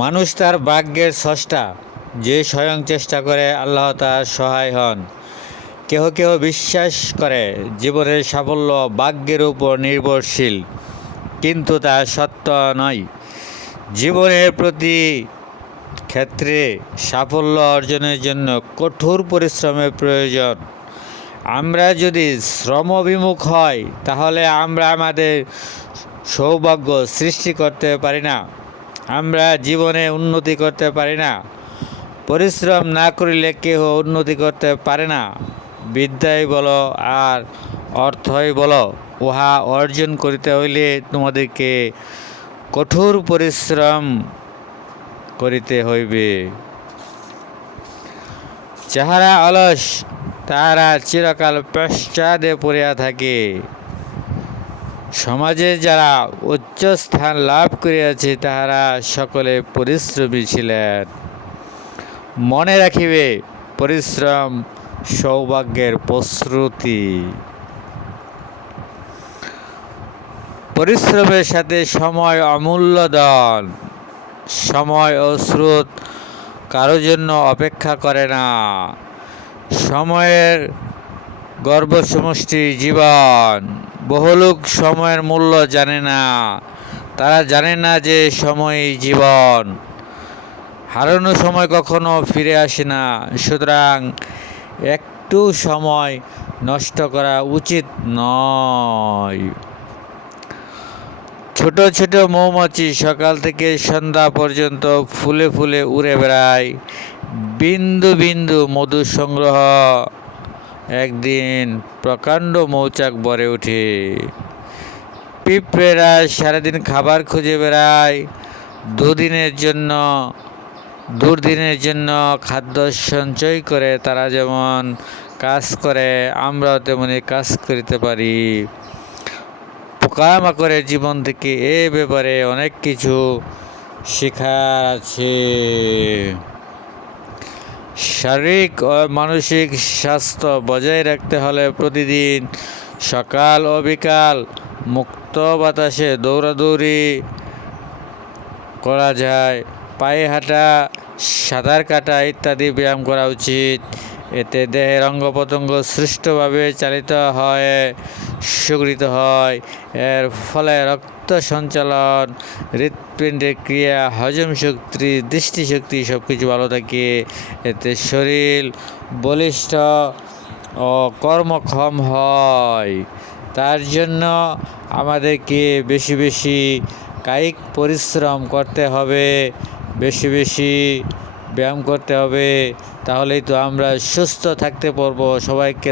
মানুষ তার ভাগ্যের স্রষ্টা। যে স্বয়ং চেষ্টা করে আল্লাহ তার সহায় হন। কেহ কেহ বিশ্বাস করে জীবনের সাফল্য ভাগ্যের উপর নির্ভরশীল, কিন্তু তা সত্য নয়। জীবনের প্রতি ক্ষেত্রে সাফল্য অর্জনের জন্য কঠোর পরিশ্রমের প্রয়োজন। আমরা যদি শ্রমবিমুখ হই, তাহলে আমরা আমাদের সৌভাগ্য সৃষ্টি করতে পারি না। আমরা জীবনে উন্নতি করতে পারি না। পরিশ্রম না করিলে কেহ উন্নতি করতে পারে না। বিদ্যাই বলো আর অর্থই বলো, উহা অর্জন করিতে হইলে তোমাদেরকে কঠোর পরিশ্রম করিতে হইবে। যাহারা অলস, তাহারা চিরকাল পশ্চাদে পড়িয়া থাকে। সমাজে যারা উচ্চ স্থান লাভ করিয়াছে, তাহারা সকলে পরিশ্রমী ছিলেন। মনে রাখিবে, পরিশ্রম সৌভাগ্যের প্রস্তুতি। পরিশ্রমের সাথে সময় অমূল্য ধন। সময় ও স্রোত কারো জন্য অপেক্ষা করে না। সময়ের গর্ভসমষ্টি জীবন। বহু লোক সময়ের মূল্য জানে না। তারা জানে না যে সময়ই জীবন। হারানো সময় কখনো ফিরে আসে না। সুতরাং একটু সময় নষ্ট করা উচিত নয়। ছোট ছোট মৌমাছি সকাল থেকে সন্ধ্যা পর্যন্ত ফুলে ফুলে উড়ে বেড়ায়। বিন্দু বিন্দু মধু সংগ্রহ। একদিন প্রকাণ্ড মৌচাক ভরে ওঠে। পিঁপড়েরা সারাদিন খাবার খুঁজে বেড়ায়। দুর্দিনের জন্য খাদ্য সঞ্চয় করে। তারা যেমন কাজ করে, আমরাও তেমনি কাজ করিতে পারি। পোকামাকড়ের জীবন থেকে এ ব্যাপারে অনেক কিছু শেখার আছে। শারীরিক ও মানসিক স্বাস্থ্য বজায় রাখতে হলে প্রতিদিন সকাল ও বিকাল মুক্ত বাতাসে দৌড়াদৌড়ি করা যায়। পায়ে হাঁটা, সাঁতার কাটা ইত্যাদি ব্যায়াম করা উচিত। এতে দেহের অঙ্গপ্রত্যঙ্গ সুষ্ঠুভাবে চালিত হয়, সুগঠিত হয়। এর ফলে রক্ত সঞ্চালন, হৃৎপিণ্ডের ক্রিয়া, হজম শক্তি, দৃষ্টিশক্তি সব কিছু ভালো থাকে। এতে শরীর বলিষ্ঠ ও কর্মক্ষম হয়। তার জন্য আমাদেরকে বেশি বেশি কায়িক পরিশ্রম করতে হবে, বেশি বেশি ব্যায়াম করতে হবে। তাহলেই তো আমরা সুস্থ থাকতে পারবো। সবাইকে